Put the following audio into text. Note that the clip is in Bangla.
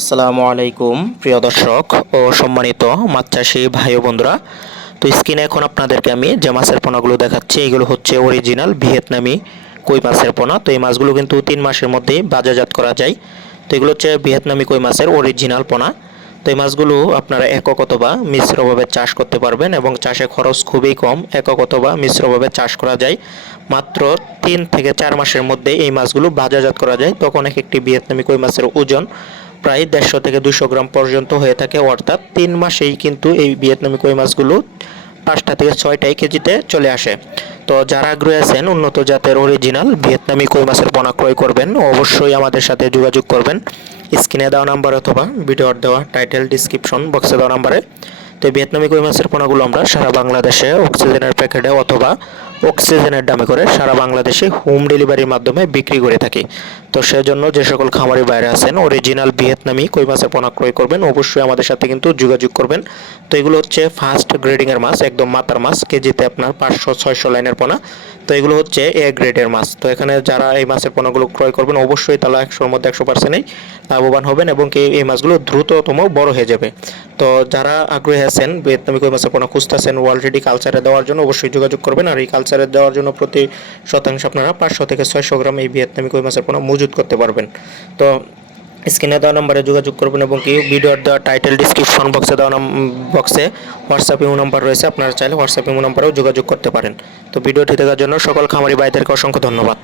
আসসালামু আলাইকুম, প্রিয় দর্শক ও সম্মানিত মাছ চাষি ভাই বন্ধুরা। তো স্ক্রিনে এখন আপনাদেরকে আমি যে মাছের পোনাগুলো দেখাচ্ছি, এগুলো হচ্ছে অরিজিনাল ভিয়েতনামি কই মাছের পোনা। তো এই মাছগুলো কিন্তু তিন মাসের মধ্যেই বাজারজাত করা যায়। তো এগুলো হচ্ছে ভিয়েতনামি কই মাছের অরিজিনাল পোনা। তো এই মাছগুলো আপনারা একক অথবা মিশ্রভাবে চাষ করতে পারবেন এবং চাষে খরচ খুবই কম, একক অথবা মিশ্রভাবে চাষ করা যায়। মাত্র তিন থেকে চার মাসের মধ্যে এই মাছগুলো বাজারজাত করা যায়। তখন এক একটি ভিয়েতনামি কই মাছের ওজন প্রায় দেড়শো থেকে দুশো গ্রাম পর্যন্ত হয়ে থাকে, অর্থাৎ তিন মাসেই কিন্তু এই ভিয়েতনামি কই মাছগুলো পাঁচটা থেকে ছয়টাই কেজিতে চলে আসে। তো যারা আগ্রহী আছেন, উন্নত জাতের অরিজিনাল ভিয়েতনামি কই মাছের পোনা ক্রয় করবেন, অবশ্যই আমাদের সাথে যোগাযোগ করবেন। স্ক্রিনে দেওয়া নাম্বার অথবা ভিডিওর দেওয়া টাইটেল ডিসক্রিপশন বক্সে দেওয়া নাম্বারে। তো ভিয়েতনামি কই মাছের পোনাগুলো আমরা সারা বাংলাদেশে অক্সিজেনের প্যাকেটে অথবা অক্সিজেনের দামে করে সারা বাংলাদেশে হোম ডেলিভারির মাধ্যমে বিক্রি করে থাকি। তো সেজন্য যে সকল খামারি বাইরে আছেন অরিজিনাল ভিয়েতনামি কই মাছের পোনা ক্রয় করবেন, অবশ্যই আমাদের সাথে কিন্তু যোগাযোগ করবেন। তো এগুলো হচ্ছে ফার্স্ট গ্রেডিংয়ের মাছ, একদম মাতার মাছ, কেজিতে আপনার পাঁচশো, ছয়শো লাইনের পোনা। তো এগুলো হচ্ছে এ গ্রেডের মাছ। তো এখানে যারা এই মাছের পোনাগুলো ক্রয় করবেন, অবশ্যই তারা একশোর মধ্যে একশো পার্সেন্টই লাভবান হবেন এবং এই মাছগুলো দ্রুততম বড় হয়ে যাবে। তো যারা আগ্রহী আছেন, ভিয়েতনামি কই মাছের পোনা খুঁজতেছেন অলরেডি কালচারে দেওয়ার জন্য অবশ্যই যোগাযোগ করবেন। আর এই কালচারে দেওয়ার জন্য প্রতি শতাংশ আপনারা পাঁচশো থেকে ছয়শো গ্রাম এই ভিয়েতনামি কই মাছের পোনা মজুত করতে পারবেন। তো স্ক্রিনে দেওয়া নম্বরে যোগাযোগ করবেন এবং কি ভিডিওর দেওয়া টাইটেল ডিসক্রিপশন বক্সে দেওয়া বক্সে হোয়াটসঅ্যাপ ইমো নাম্বার রয়েছে, আপনারা চাইলে হোয়াটসঅ্যাপ ইমো নাম্বারেও যোগাযোগ করতে পারেন। তো ভিডিওটি দেখার জন্য সকল খামারি ভাইদেরকে অসংখ্য ধন্যবাদ।